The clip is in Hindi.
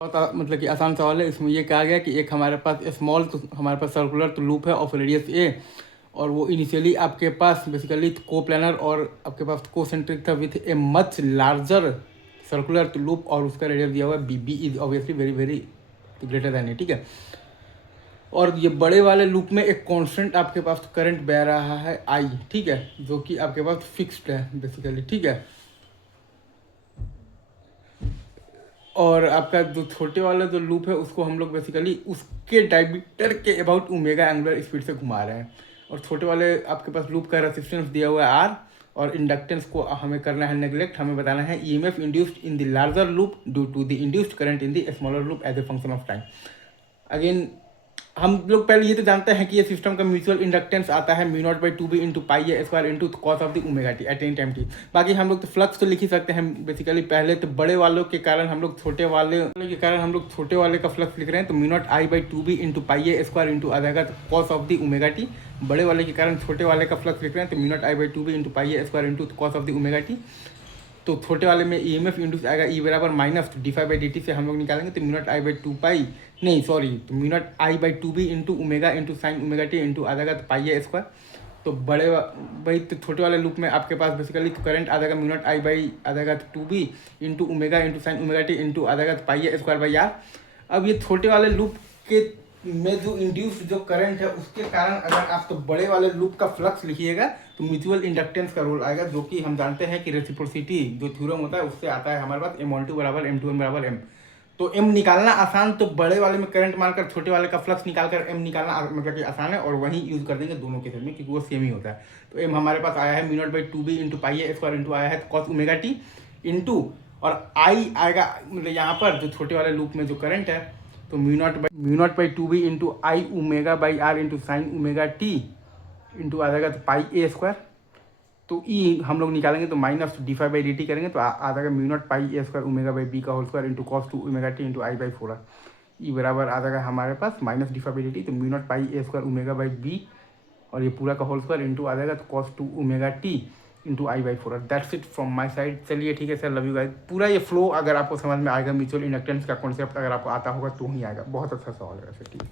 बहुत मतलब कि आसान सवाल है। इसमें ये कहा गया कि एक हमारे पास स्मॉल, तो हमारे पास सर्कुलर तो लूप है ऑफ रेडियस ए, और वो इनिशियली आपके पास बेसिकली को प्लानर और आपके पास कोसेंट्रिक था with a much larger circular तो लूप, और उसका रेडियस दिया हुआ है B. B is obviously very very greater than A, ठीक है। और ये बड़े वाले लूप में एक कांस्टेंट आपके पास करंट बह रहा है आई, ठीक है, जो कि आपके पास फिक्स्ड है बेसिकली, ठीक है। और आपका जो छोटे वाला जो लूप है उसको हम लोग बेसिकली उसके डायमीटर के अबाउट ओमेगा एंगुलर स्पीड से घुमा रहे हैं। और छोटे वाले आपके पास लूप का रेसिस्टेंस दिया हुआ है आर, और इंडक्टेंस को हमें करना है नेग्लेक्ट, हमें बताना है EMF induced in the larger loop due to the induced current in the smaller loop as a function of time. Again हम लोग पहले ये तो जानते हैं कि ये सिस्टम का म्यूचुअल इंडक्टेंस आता है mu not by two B into pi A square into cos of the omega T at any time T. बाकी हम लोग तो फ्लक्स तो लिख ही सकते हैं बेसिकली। पहले तो बड़े वालों के कारण हम लोग छोटे वाले का फ्लक्स लिख रहे हैं, तो mu not I by two B into pi A square into आ जाएगा cos of the omega T. बड़े वाले के कारण छोटे वाले का फ्लक्स लिख रहे हैं, तो mu not I by two B into pi A square into cos of the omega T. तो छोटे वाले में ई एम एफ इंड्यूस आएगा ई बराबर minus D phi by D T से हम लोग निकालेंगे, तो mu not I by two pi, नहीं सॉरी, तो mu not I by two B into omega into sine omega T into आ जाएगा तो पाई ए स्क्वायर। तो भाई तो छोटे वाले लूप में आपके पास बेसिकली तो करंट आ जाएगा म्यू नॉट आई बाई आ जाएगा तो two B into omega into sine omega T into आ जाएगा तो pi A square by R. अब ये छोटे वाले लूप के में जो इंड्यूस जो करंट है उसके कारण अगर आप तो बड़े वाले लूप का फ्लक्स लिखिएगा तो म्यूचुअल इंडक्टेंस का रोल आएगा, जो कि हम जानते हैं कि रेसिप्रोसिटी जो थ्योरम होता है उससे आता है हमारे पास M12 बराबर M21 बराबर M। तो M निकालना आसान, तो बड़े वाले में करंट मानकर छोटे वाले का फ्लक्स निकालकर M निकालना मतलब कि आसान है, और वहीं यूज कर देंगे दोनों के केस में क्योंकि वो सेम ही होता है। तो M हमारे पास आया है mu not by two B into pi A square into आया है कॉस ओमेगा टी इंटू, और आई आएगा मतलब यहाँ पर जो छोटे वाले लूप में जो करंट है, तो mu not by two B into I omega by R into sine omega T into आ जाएगा तो पाई ए स्क्वायर। तो ई हम लोग निकालेंगे तो minus D phi by D T करेंगे तो आ जाएगा mu naught pi A square omega by B का whole square into cos two omega T into I by four R. E बराबर आ जाएगा हमारे पास minus D phi by D T, तो mu naught pi A square omega by B और ये पूरा का होल स्क्वायर इंटू आ जाएगा तो cos two omega T into I by four. That's it from my side. चलिए ठीक है सर, लव यू गाइस। पूरा ये फ्लो अगर आपको समझ में आएगा, म्यूचुअल इंडक्टेंस का कॉन्सेप्ट अगर आपको आता होगा तो ही आएगा। बहुत अच्छा सवाल है वैसे, ठीक है।